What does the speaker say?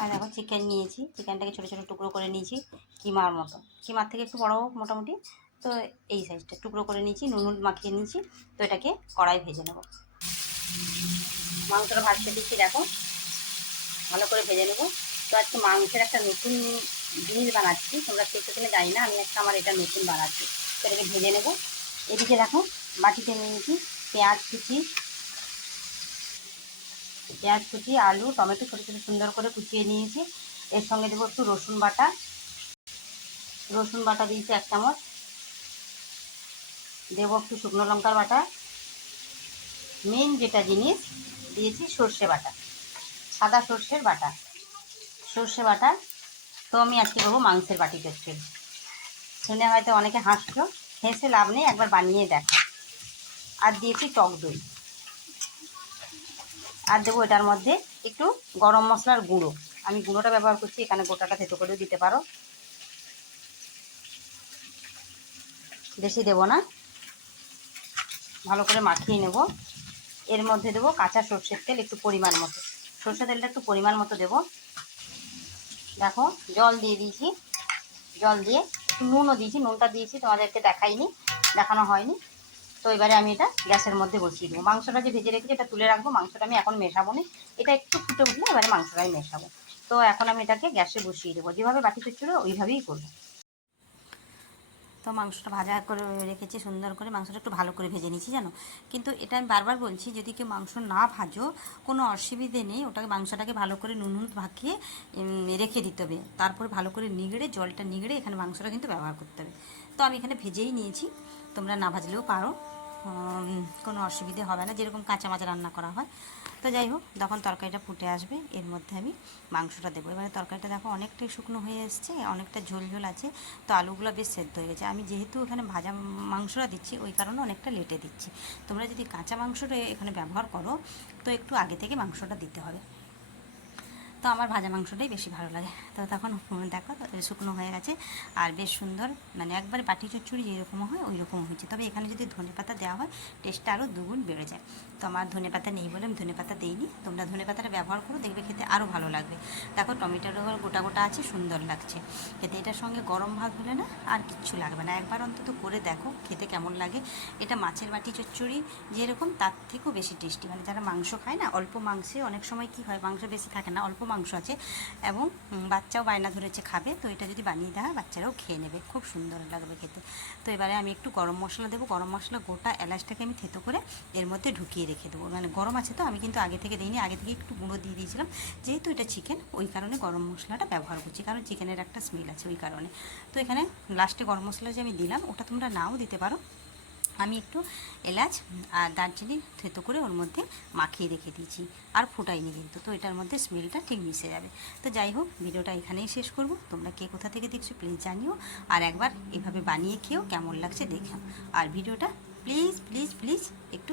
আর দেখো চিকেন নিয়েছি, চিকেনটাকে ছোটো ছোটো টুকরো করে নিয়েছি কিমার মতো, কিমার থেকে একটু বড় হোক মোটামুটি। তো এই সাইজটা টুকরো করে নিয়েছি, নুন মাখিয়ে নিয়েছি। তো এটাকে কড়াই ভেজে নেব। মাংসটা ভাজতে দিচ্ছি, দেখো ভালো করে ভেজে নেবো। তো আজকে মাংসের একটা নতুন জিনিস বানাচ্ছি, তোমরা খেতে কিনে জানি না, আমি একটা আমার এটা নতুন বানাচ্ছি। তো এটাকে ভেজে নেবো। এদিকে দেখো বাটিতে নিয়েছি পেঁয়াজ কুচি, আলু টমেটো ছোটো ছোটো সুন্দর করে কুচিয়ে নিয়েছি। এর সঙ্গে দেবো একটু রসুন বাটা, দিয়েছি 1 চামচ। দেবো একটু শুকনো লঙ্কার বাটা, মেন যেটা জিনিস দিয়েছি সর্ষে বাটা, সাদা সর্ষের বাটা, তো আমি আজকে করবো মাংসের বাটি চচ্চড়ি। শুনে হয়তো অনেকে হাসছো, হেসে লাভ নেই, একবার বানিয়ে দেখো। আর দিয়েছি টক দই, আর দেবো এটার মধ্যে একটু গরম মশলার গুঁড়ো। আমি গুঁড়োটা ব্যবহার করছি, এখানে গোটাটা থেতো করেও দিতে পারো, বেশি দেবো না। ভালো করে মাখিয়ে নেব। এর মধ্যে দেবো কাঁচা সর্ষের তেল একটু পরিমাণ মতো, সর্ষের তেলটা একটু পরিমাণ মতো দেবো। দেখো জল দিয়ে দিয়েছি, জল দিয়ে একটু নুনও দিয়েছি, নুনটা দিয়েছি তোমাদেরকে দেখানো হয়নি। তো এবারে আমি এটা গ্যাসের মধ্যে বসিয়ে দেবো। মাংসটা যে ভেজে রেখেছি এটা তুলে রাখবো, মাংসটা আমি এখন মেশাবো না, এটা একটু ফুটে উঠলে এবারে মাংসটাই মেশাবো। তো এখন আমি এটাকে গ্যাসে বসিয়ে দেবো, যেভাবে বাটি চচ্চড়ি ওইভাবেই করবো। তো মাংসটা ভাজা করে রেখেছি সুন্দর করে, মাংসটা একটু ভালো করে ভেজে নিয়েছি জানো। কিন্তু এটা আমি বারবার বলছি, যদি কেউ মাংস না ভাজো কোনো অসুবিধে নেই, ওটাকে মাংসটাকে ভালো করে নুন মাখিয়ে রেখে দিতে হবে। তারপরে ভালো করে নিগড়ে, জলটা নিগড়ে এখানে মাংসটা কিন্তু ব্যবহার করতে হবে। তো আমি এখানে ভেজেই নিয়েছি, তোমরা না ভাজলেও পারো, কোনো অসুবিধে হবে না, যেরকম কাঁচা মাছ রান্না করা হয়। তো যাই হোক, যখন তরকারিটা ফুটে আসবে এর মধ্যে আমি মাংসটা দেবো। এবারে তরকারিটা দেখো অনেকটাই শুকনো হয়ে এসছে, অনেকটা ঝোল ঝোল আছে। তো আলুগুলো বেশ সেদ্ধ হয়ে গেছে। আমি যেহেতু এখানে ভাজা মাংসটা দিচ্ছি ওই কারণে অনেকটা লেটে দিচ্ছি। তোমরা যদি কাঁচা মাংসটা এখানে ব্যবহার করো তো একটু আগে থেকে মাংসটা দিতে হবে। তো আমার ভাজা মাংসটাই বেশি ভালো লাগে। তো তখন দেখো শুকনো হয়ে গেছে আর বেশ সুন্দর, মানে একবারে বাটি চচ্চড়ি যেরকম হয় ওই রকম হয়েছে। তবে এখানে যদি ধনেপাতা দেওয়া হয় টেস্টটা আরও দুগুণ বেড়ে যায়। তো আমার ধনেপাতা নেই বলে আমি ধনেপাতা দিইনি, তোমরা ধনেপাতাটা ব্যবহার করো, দেখবে খেতে আরও ভালো লাগবে। দেখো টমেটোর গোটা গোটা আছে, সুন্দর লাগছে খেতে। এটার সঙ্গে গরম ভাত হলে না আর কিচ্ছু লাগবে না, একবার অন্তত করে দেখো খেতে কেমন লাগে। এটা মাছের বাটি চচ্চড়ি যেরকম তার থেকেও বেশি টেস্টি। মানে যারা মাংস খায় না, অল্প মাংসে অনেক সময় কি হয়, মাংস বেশি থাকে না, অল্প মাংস আছে এবং বাচ্চাও বায়না ধরেছে খাবে, তো এটা যদি বানিয়ে দেওয়া হয় বাচ্চারাও খেয়ে নেবে, খুব সুন্দর লাগবে খেতে। তো এবারে আমি একটু গরম মশলা দেবো, গরম মশলা গোটা এলাচটাকে আমি থেতো করে এর মধ্যে ঢুকিয়ে রেখে দেবো। মানে গরম আছে তো, আমি কিন্তু আগে থেকে দিইনি, আগে থেকে একটু গুঁড়ো দিয়ে দিয়েছিলাম, যেহেতু এটা চিকেন ওই কারণে গরম মশলাটা ব্যবহার করছি, কারণ চিকেনের একটা স্মেল আছে ওই কারণে। তো এখানে লাস্টে গরম মশলা যে আমি দিলাম ওটা তোমরা নাও দিতে পারো, আমি একটু এলাচ আর দারচিনি থেতো করে ওর মধ্যে মাখিয়ে রেখে দিয়েছি, আর ফুটাইনি কিন্তু। তো এটার মধ্যে স্মেলটা ঠিক মিশে যাবে। তো যাই হোক, ভিডিওটা এখানেই শেষ করব। তোমরা কে কোথা থেকে দেখছো প্লিজ জানিও, আর একবার এভাবে বানিয়ে খেয়েও কেমন লাগছে দেখো। আর ভিডিওটা প্লিজ প্লিজ প্লিজ একটু